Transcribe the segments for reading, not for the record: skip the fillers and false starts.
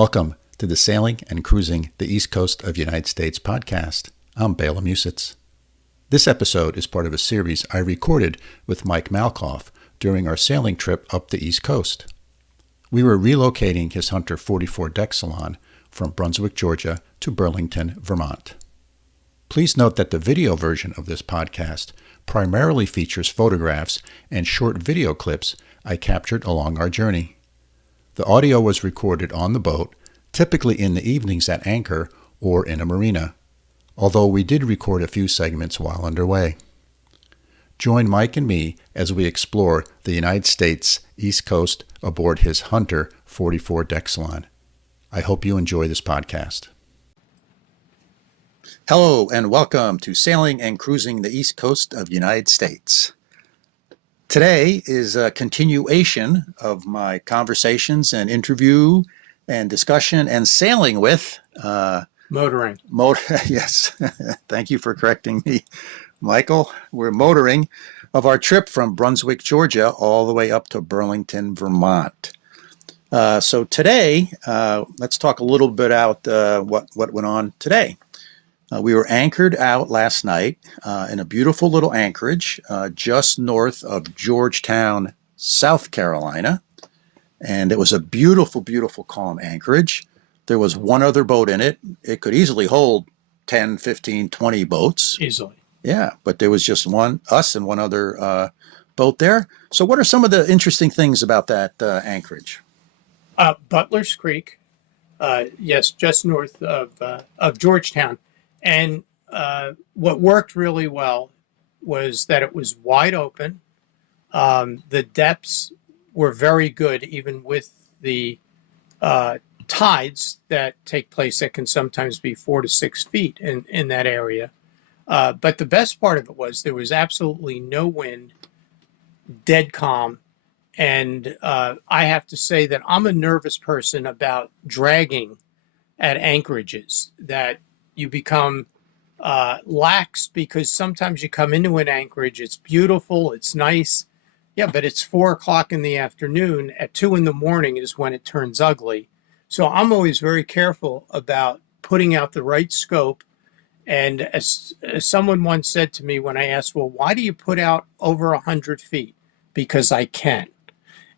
Welcome to the Sailing and Cruising the East Coast of the United States podcast. I'm Bela Musits. This episode is part of a series I recorded with Mike Malekoff during our sailing trip up the East Coast. We were relocating his Hunter 44 deck Salon from Brunswick, Georgia to Burlington, Vermont. Please note that the video version of this podcast primarily features photographs and short video clips I captured along our journey. The audio was recorded on the boat, typically in the evenings at anchor or in a marina, although we did record a few segments while underway. Join Mike and me as we explore the United States East Coast aboard his Hunter 44 deck Salon. I hope you enjoy this podcast. Hello and welcome to Sailing and Cruising the East Coast of the United States. Today is a continuation of my conversations and interview and discussion and sailing with Motoring. Yes, thank you for correcting me, Michael. We're motoring of our trip from Brunswick, Georgia, all the way up to Burlington, Vermont. So today, let's talk a little bit about what went on today. We were anchored out last night in a beautiful little anchorage just north of Georgetown, South Carolina. And it was a beautiful, beautiful, calm anchorage. There was one other boat in it. It could easily hold 10, 15, 20 boats. Easily. Yeah, but there was just us and one other boat there. So what are some of the interesting things about that anchorage? Butlers Creek, yes, just north of Georgetown. And what worked really well was that it was wide open. The depths were very good, even with the tides that take place that can sometimes be 4 to 6 feet in that area. But the best part of it was there was absolutely no wind, dead calm. And I have to say that I'm a nervous person about dragging at anchorages, that you become lax because sometimes you come into an anchorage, it's beautiful, it's nice. Yeah, but it's 4 o'clock in the afternoon. At 2 in the morning is when it turns ugly. So I'm always very careful about putting out the right scope. And as someone once said to me when I asked, well, why do you put out over 100 feet? Because I can.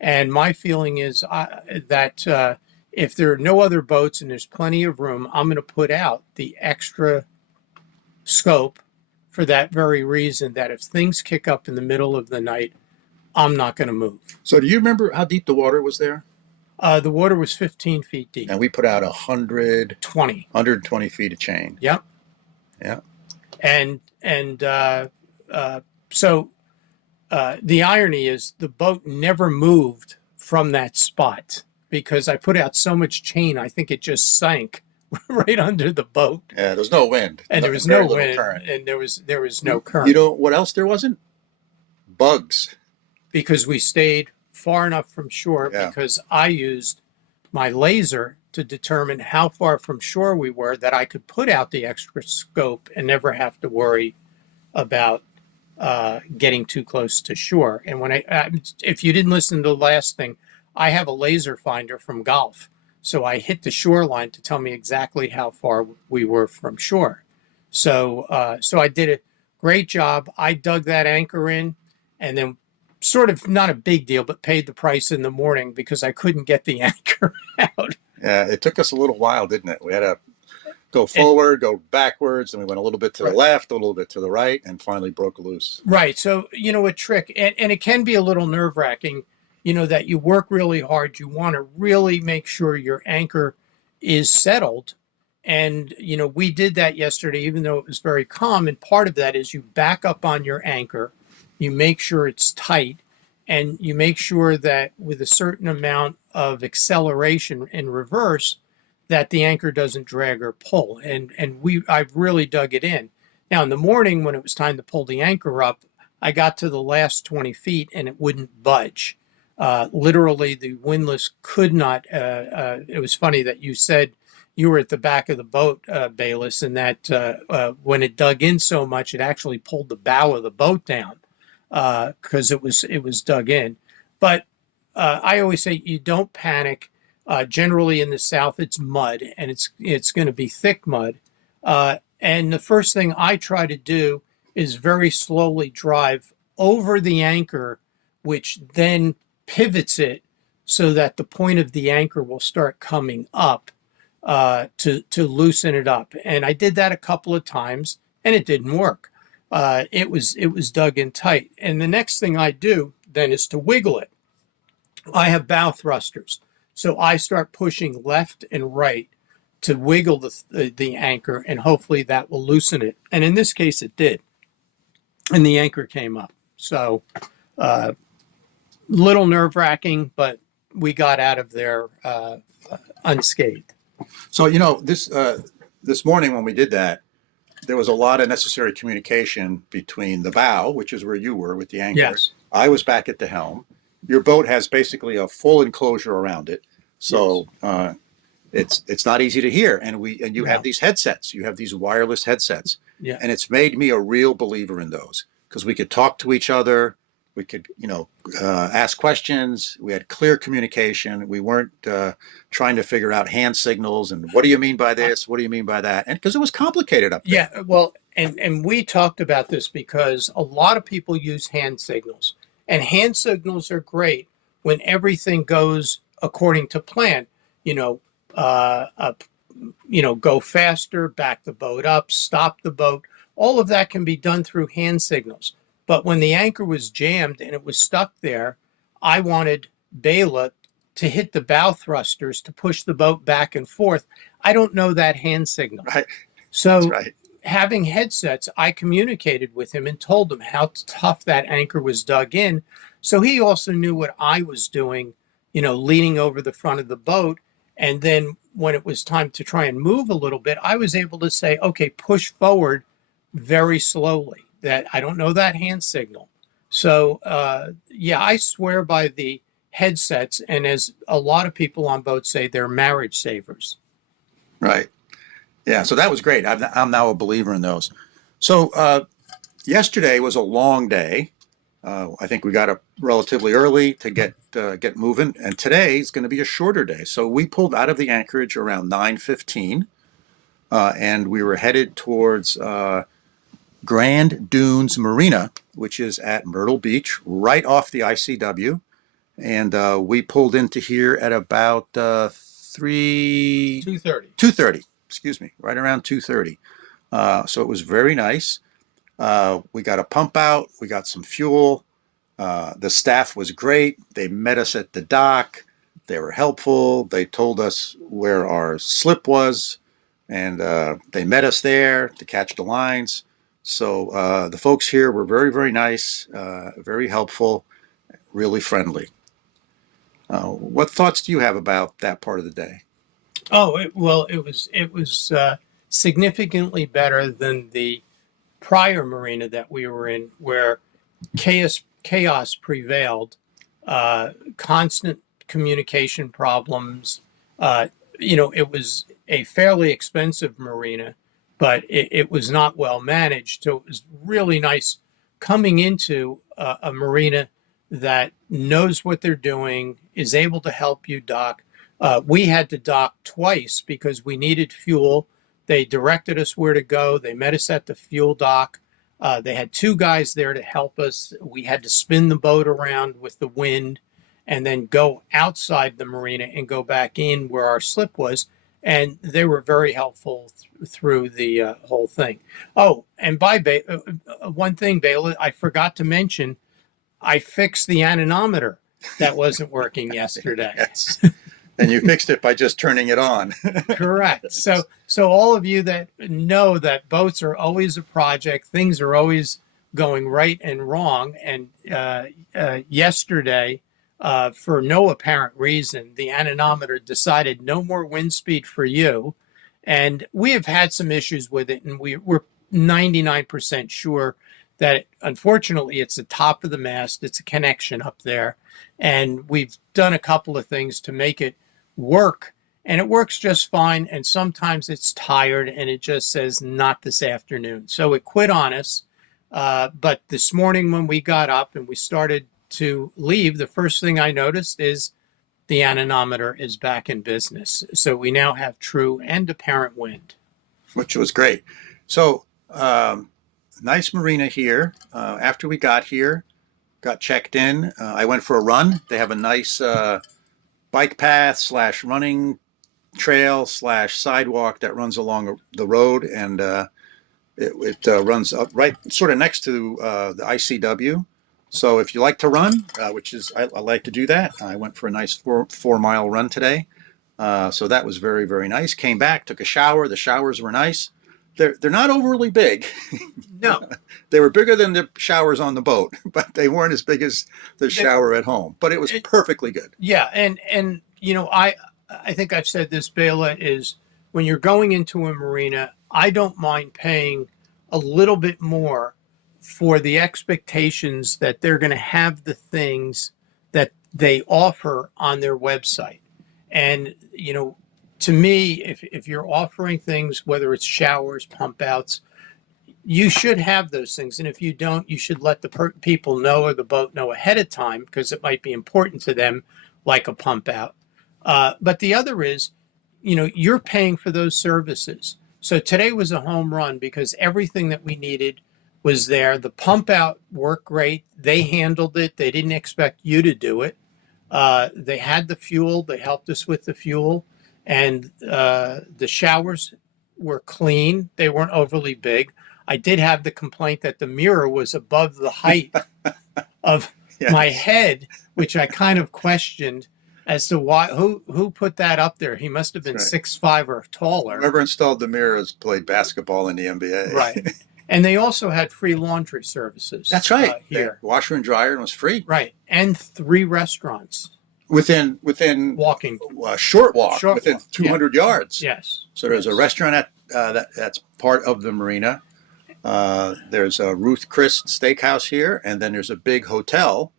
And my feeling is that if there are no other boats and there's plenty of room, I'm going to put out the extra scope for that very reason, that if things kick up in the middle of the night, I'm not going to move. So do you remember how deep the water was there? The water was 15 feet deep. And we put out 120 feet of chain. Yep. Yeah. And so the irony is the boat never moved from that spot because I put out so much chain, I think it just sank right under the boat. Yeah, there was no wind. And there was no wind, current. And there was no current. You know what else there wasn't? Bugs. Because we stayed far enough from shore, because I used my laser to determine how far from shore we were, that I could put out the extra scope and never have to worry about getting too close to shore. And when if you didn't listen to the last thing, I have a laser finder from golf. So I hit the shoreline to tell me exactly how far we were from shore. So I did a great job. I dug that anchor in and then sort of not a big deal, but paid the price in the morning because I couldn't get the anchor out. Yeah, it took us a little while, didn't it? We had to go forward, go backwards, and we went a little bit to the left, a little bit to the right, and finally broke loose. Right. So, a trick, and it can be a little nerve-wracking, that you work really hard. You want to really make sure your anchor is settled. And, we did that yesterday, even though it was very calm. And part of that is you back up on your anchor, you make sure it's tight, and you make sure that with a certain amount of acceleration in reverse, that the anchor doesn't drag or pull. And I've really dug it in. Now, in the morning, when it was time to pull the anchor up, I got to the last 20 feet and it wouldn't budge. Literally, the windlass could not. It was funny that you said you were at the back of the boat, Bayless, and that when it dug in so much, it actually pulled the bow of the boat down because it was dug in. But I always say you don't panic. Generally in the south, it's mud, and it's going to be thick mud. And the first thing I try to do is very slowly drive over the anchor, which then pivots it so that the point of the anchor will start coming up to loosen it up. And I did that a couple of times, and it didn't work. It was dug in tight. And the next thing I do then is to wiggle it. I have bow thrusters, so I start pushing left and right to wiggle the anchor, and hopefully that will loosen it. And in this case, it did, and the anchor came up. So, little nerve-wracking, but we got out of there unscathed. So, this morning when we did that, there was a lot of necessary communication between the bow, which is where you were with the anchor. Yes. I was back at the helm. Your boat has basically a full enclosure around it. So Yes. it's not easy to hear. And you No. have these headsets. You have these wireless headsets. Yeah. And it's made me a real believer in those because we could talk to each other. We could, ask questions. We had clear communication. We weren't trying to figure out hand signals and what do you mean by this? What do you mean by that? And because it was complicated up there. Yeah, well, and we talked about this because a lot of people use hand signals, and hand signals are great when everything goes according to plan. Go faster, back the boat up, stop the boat. All of that can be done through hand signals. But when the anchor was jammed and it was stuck there, I wanted Bela to hit the bow thrusters to push the boat back and forth. I don't know that hand signal. Right. So That's right. having headsets, I communicated with him and told him how tough that anchor was dug in. So he also knew what I was doing, leaning over the front of the boat. And then when it was time to try and move a little bit, I was able to say, okay, push forward very slowly. That I don't know that hand signal. So, I swear by the headsets. And as a lot of people on boats say, they're marriage savers. Right. Yeah. So that was great. I'm now a believer in those. So yesterday was a long day. I think we got up relatively early to get moving. And today is going to be a shorter day. So we pulled out of the Anchorage around 9:15, and we were headed towards Grand Dunes Marina, which is at Myrtle Beach, right off the ICW. And we pulled into here at about 2:30, excuse me, right around 2:30. So it was very nice. We got a pump out. We got some fuel. The staff was great. They met us at the dock. They were helpful. They told us where our slip was, and they met us there to catch the lines. So the folks here were very, very nice, very helpful, really friendly. What thoughts do you have about that part of the day? Oh, it was significantly better than the prior marina that we were in, where chaos prevailed, constant communication problems. It was a fairly expensive marina, but it was not well managed. So it was really nice coming into a marina that knows what they're doing, is able to help you dock. We had to dock twice because we needed fuel. They directed us where to go. They met us at the fuel dock. They had two guys there to help us. We had to spin the boat around with the wind and then go outside the marina and go back in where our slip was. And they were very helpful through the whole thing. Oh, and one thing, Bela, I forgot to mention, I fixed the anemometer that wasn't working yesterday. Yes. And you fixed it by just turning it on. Correct. So all of you that know that boats are always a project, things are always going right and wrong. And yesterday, for no apparent reason, the anemometer decided no more wind speed for you. And we have had some issues with it, and we're 99% sure that unfortunately it's the top of the mast. It's a connection up there. And we've done a couple of things to make it work, and it works just fine. And sometimes it's tired and it just says not this afternoon. So it quit on us. But this morning when we got up and we started to leave, the first thing I noticed is the anemometer is back in business. So we now have true and apparent wind. Which was great. So, nice marina here. After we got here, got checked in, I went for a run. They have a nice bike path / running trail / sidewalk that runs along the road, and it runs up right sort of next to the ICW. So if you like to run, which is I like to do that, I went for a nice 4-mile run today. So that was very, very nice. Came back, took a shower. The showers were nice. They're not overly big. No. They were bigger than the showers on the boat, but they weren't as big as the shower at home. But it was perfectly good. Yeah, and you know, I think I've said this, Bela, is when you're going into a marina, I don't mind paying a little bit more for the expectations that they're going to have the things that they offer on their website. And, you know, to me, if you're offering things, whether it's showers, pump outs, you should have those things. And if you don't, you should let the people know or the boat know ahead of time, because it might be important to them, like a pump out. But the other is, you know, you're paying for those services. So today was a home run because everything that we needed was there. The pump out worked great. They handled it. They didn't expect you to do it. They had the fuel. They helped us with the fuel. And the showers were clean. They weren't overly big. I did have the complaint that the mirror was above the height of Yes. my head, which I kind of questioned as to why, who put that up there. He must have been That's 6'5" or taller. Whoever installed the mirrors played basketball in the NBA. Right. And they also had free laundry services. That's right. Here. Washer and dryer, and was free. Right. And 3 restaurants. Within Walking. a short walk, within walk, 200 yards. Yes. So there's a restaurant that's part of the marina. There's a Ruth Chris Steakhouse here, and then there's a big hotel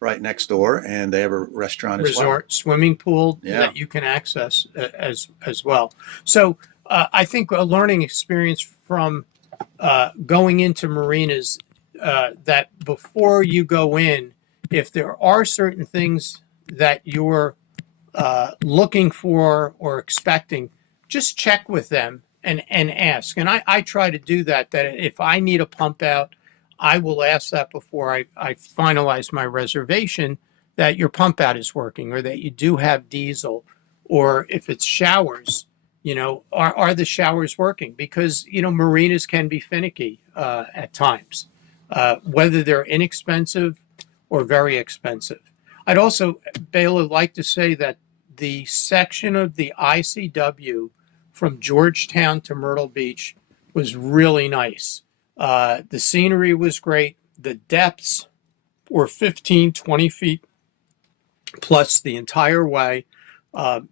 right next door, and they have a restaurant as well. Resort, swimming pool that you can access as well. So I think a learning experience from going into marinas, that before you go in, if there are certain things that you're looking for or expecting, just check with them and ask. And I try to do that if I need a pump out, I will ask that before I finalize my reservation, that your pump out is working, or that you do have diesel, or if it's showers, you know, are the showers working? Because, you know, marinas can be finicky at times, whether they're inexpensive or very expensive. I'd also, Bela, like to say that the section of the ICW from Georgetown to Myrtle Beach was really nice. The scenery was great. The depths were 15, 20 feet plus the entire way.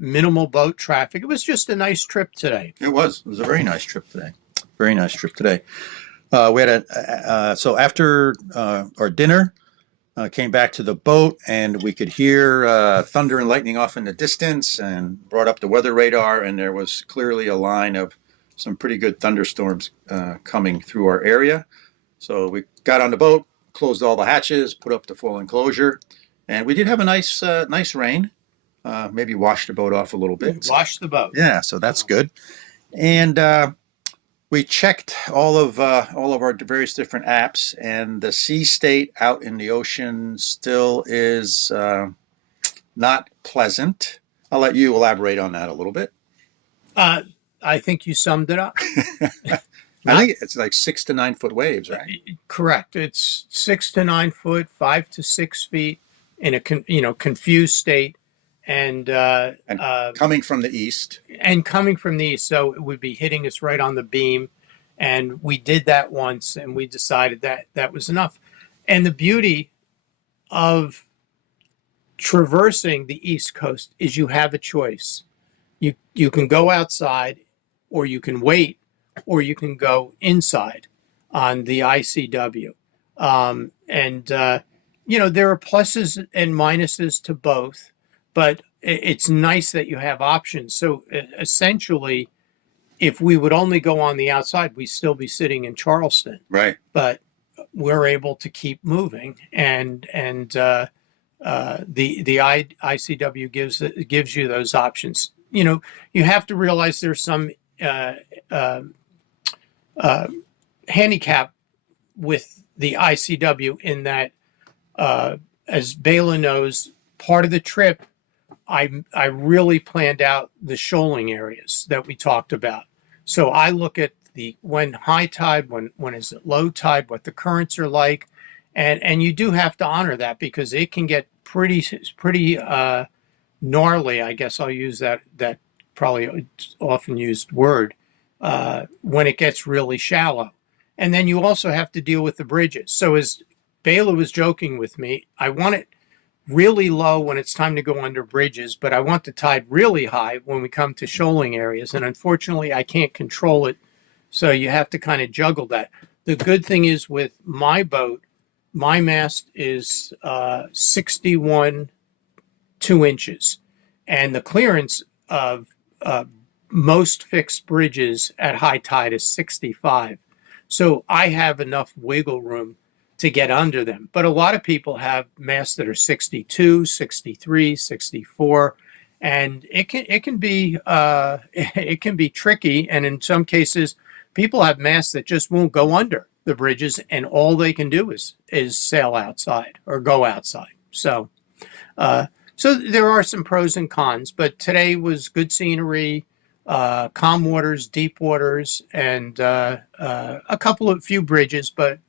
Minimal boat traffic. It was just a nice trip today. It was a very nice trip today. Very nice trip today. We had so after our dinner, came back to the boat, and we could hear thunder and lightning off in the distance, and brought up the weather radar, and there was clearly a line of some pretty good thunderstorms coming through our area. So we got on the boat, closed all the hatches, put up the full enclosure, and we did have a nice rain. Maybe washed the boat off a little bit. Wash the boat. Yeah, so that's good. And we checked all of our various different apps, and the sea state out in the ocean still is not pleasant. I'll let you elaborate on that a little bit. I think you summed it up. I think it's like 6 to 9 foot waves, right? Correct. It's 6 to 9 foot, 5 to 6 feet in a confused state, and coming from the east. And coming from the east, so it would be hitting us right on the beam. And we did that once, and we decided that was enough. And the beauty of traversing the East Coast is you have a choice. You can go outside, or you can wait, or you can go inside on the ICW. You know, there are pluses and minuses to both, but it's nice that you have options. So essentially, if we would only go on the outside, we'd still be sitting in Charleston. Right. But we're able to keep moving and ICW gives you those options. You have to realize there's some handicap with the ICW in that, as Bela knows, part of the trip, I really planned out the shoaling areas that we talked about. So I look at when high tide, when is it low tide, what the currents are like, and you do have to honor that because it can get pretty gnarly. I guess I'll use that probably often used word when it gets really shallow. And then you also have to deal with the bridges. So as Bela was joking with me, I want it really low when it's time to go under bridges, but I want the tide really high when we come to shoaling areas. And unfortunately, I can't control it. So you have to kind of juggle that. The good thing is with my boat, my mast is 61 2 inches. And the clearance of most fixed bridges at high tide is 65. So I have enough wiggle room to get under them. But a lot of people have masts that are 62, 63, 64, and it can be tricky. And in some cases, people have masts that just won't go under the bridges, and all they can do is sail outside or go outside. So there are some pros and cons, but today was good scenery, calm waters, deep waters, and a few bridges, but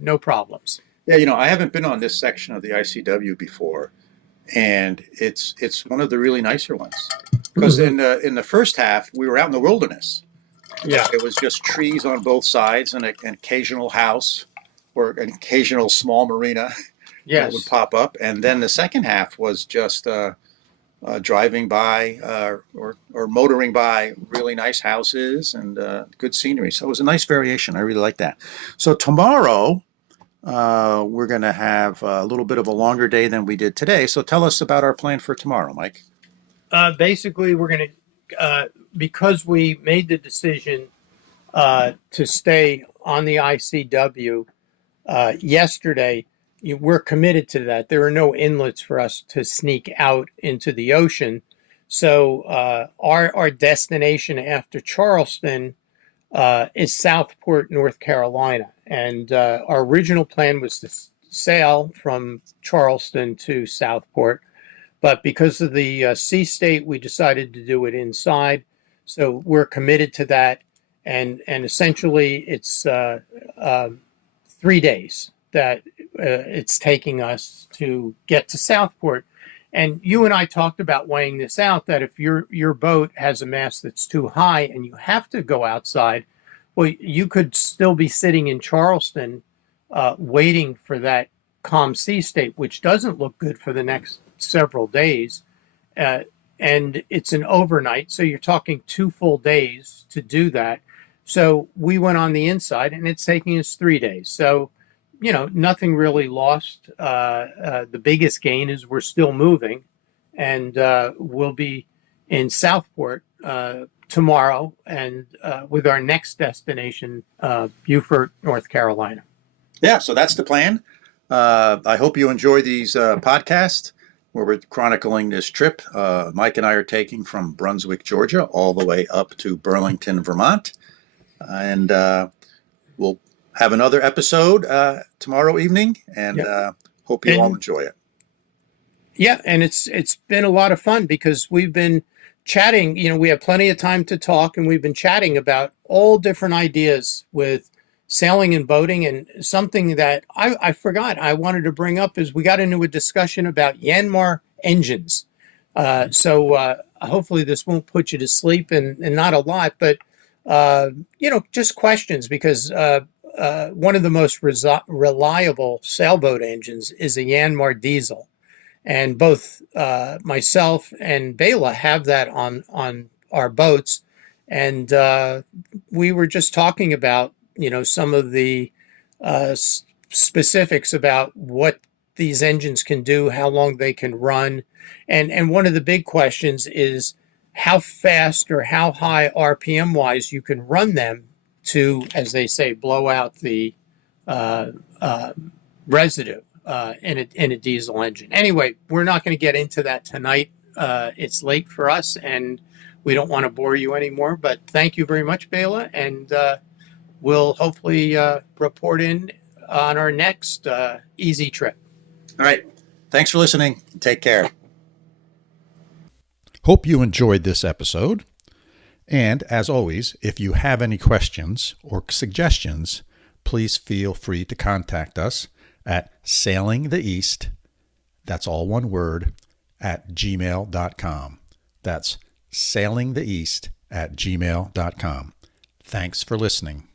no problems. Yeah, I haven't been on this section of the ICW before, and it's one of the really nicer ones because in the first half we were out in the wilderness. Yeah, it was just trees on both sides and an occasional house or an occasional small marina that would pop up, and then the second half was just driving by or motoring by really nice houses and good scenery. So it was a nice variation. I really like that. So tomorrow we're going to have a little bit of a longer day than we did today. So tell us about our plan for tomorrow, Mike. Basically, we're going to, because we made the decision to stay on the ICW yesterday, we're committed to that. There are no inlets for us to sneak out into the ocean. So our destination after Charleston is Southport, North Carolina. And our original plan was to sail from Charleston to Southport. But because of the sea state, we decided to do it inside. So we're committed to that. And essentially, it's 3 days that it's taking us to get to Southport. And you and I talked about weighing this out, that if your boat has a mast that's too high and you have to go outside, well, you could still be sitting in Charleston waiting for that calm sea state, which doesn't look good for the next several days. And it's an overnight, so you're talking 2 full days to do that. So we went on the inside, and it's taking us 3 days. So, nothing really lost. The biggest gain is we're still moving, and we'll be in Southport tomorrow, and with our next destination, Beaufort, North Carolina. Yeah, so that's the plan. I hope you enjoy these podcasts where we're chronicling this trip Mike and I are taking from Brunswick, Georgia, all the way up to Burlington, Vermont. And we'll have another episode tomorrow evening, and hope you all enjoy it. Yeah, and it's been a lot of fun because we've been chatting. We have plenty of time to talk, and we've been chatting about all different ideas with sailing and boating. And something that I forgot I wanted to bring up is we got into a discussion about Yanmar engines. So hopefully this won't put you to sleep, and not a lot, but just questions, because one of the most reliable sailboat engines is a Yanmar diesel. And both myself and Bela have that on our boats. And we were just talking about, some of the specifics about what these engines can do, how long they can run. And one of the big questions is how fast or how high RPM wise you can run them to, as they say, blow out the residue. in a diesel engine. Anyway, we're not going to get into that tonight. It's late for us, and we don't want to bore you anymore. But thank you very much, Bela, and we'll hopefully report in on our next easy trip. All right. Thanks for listening. Take care. Hope you enjoyed this episode. And as always, if you have any questions or suggestions, please feel free to contact us at sailingtheeast, that's all one word, @gmail.com. That's sailingtheeast @gmail.com. Thanks for listening.